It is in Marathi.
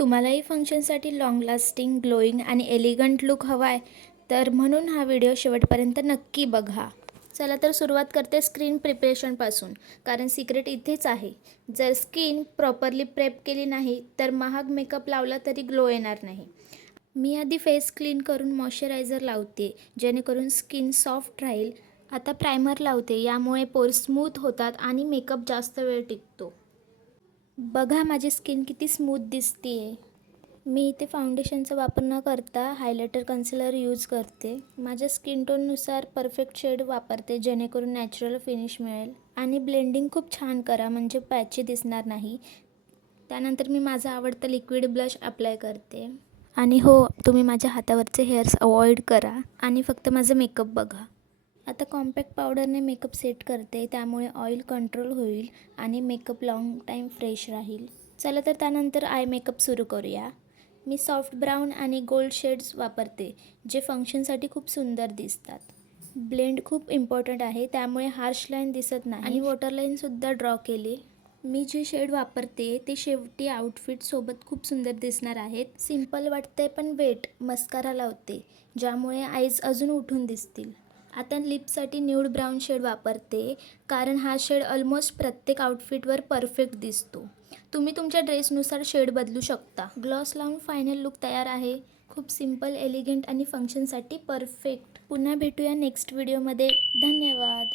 तुम्हालाही फंक्शनसाठी लाँग लास्टिंग, ग्लोईंग आणि एलिगंट लुक हवा आहे, तर म्हणून हा व्हिडिओ शेवटपर्यंत नक्की बघा. चला तर सुरुवात करते स्किन प्रिपरेशनपासून, कारण सिक्रेट इथेच आहे. जर स्किन प्रॉपरली प्रेप केली नाही तर महाग मेकअप लावला तरी ग्लो येणार नाही. मी आधी फेस क्लीन करून मॉइश्चरायझर लावते, जेणेकरून स्किन सॉफ्ट राहील. आता प्रायमर लावते, यामुळे पोर्स स्मूथ होतात आणि मेकअप जास्त वेळ टिकतो. बघा माझी स्किन किती स्मूथ दिसते. मी इथे फाउंडेशनचा वापर न करता हायलायटर कन्सिलर यूज करते. माझ्या स्किन टोननुसार परफेक्ट शेड वापरते, जेणेकरून नॅचरल फिनिश मिळेल. आणि ब्लेंडिंग खूप छान करा, म्हणजे पॅची दिसणार नाही. त्यानंतर मी माझा आवडता लिक्विड ब्लश अप्लाय करते. आणि हो, तुम्ही माझ्या हातावरचे हेअर्स अवॉइड करा आणि फक्त माझं मेकअप बघा. आता कॉम्पॅक्ट पावडरने मेकअप सेट करते, त्यामुळे ऑइल कंट्रोल होईल आणि मेकअप लाँग टाईम फ्रेश राहील. चला तर त्यानंतर आय मेकअप सुरू करूया. मी सॉफ्ट ब्राऊन आणि गोल्ड शेड्स वापरते, जे फंक्शनसाठी खूप सुंदर दिसतात. ब्लेंड खूप इम्पॉर्टंट आहे, त्यामुळे हार्श लाईन दिसत नाही आणि वॉटर लाईनसुद्धा ड्रॉ केली. मी जे शेड वापरते ते शेवटी आउटफिटसोबत खूप सुंदर दिसणार आहेत. सिम्पल वाटते पण वेट मस्कारा लावते, ज्यामुळे आईज अजून उठून दिसतील. आता लिपसाठी न्यूड ब्राऊन शेड वापरते, कारण हा शेड ऑलमोस्ट प्रत्येक आउटफिटवर परफेक्ट दिसतो. तुम्ही तुमच्या ड्रेसनुसार शेड बदलू शकता. ग्लॉस लावून फायनल लुक तयार आहे. खूप सिम्पल, एलिगंट आणि फंक्शनसाठी परफेक्ट. पुन्हा भेटूया नेक्स्ट व्हिडिओमध्ये. धन्यवाद.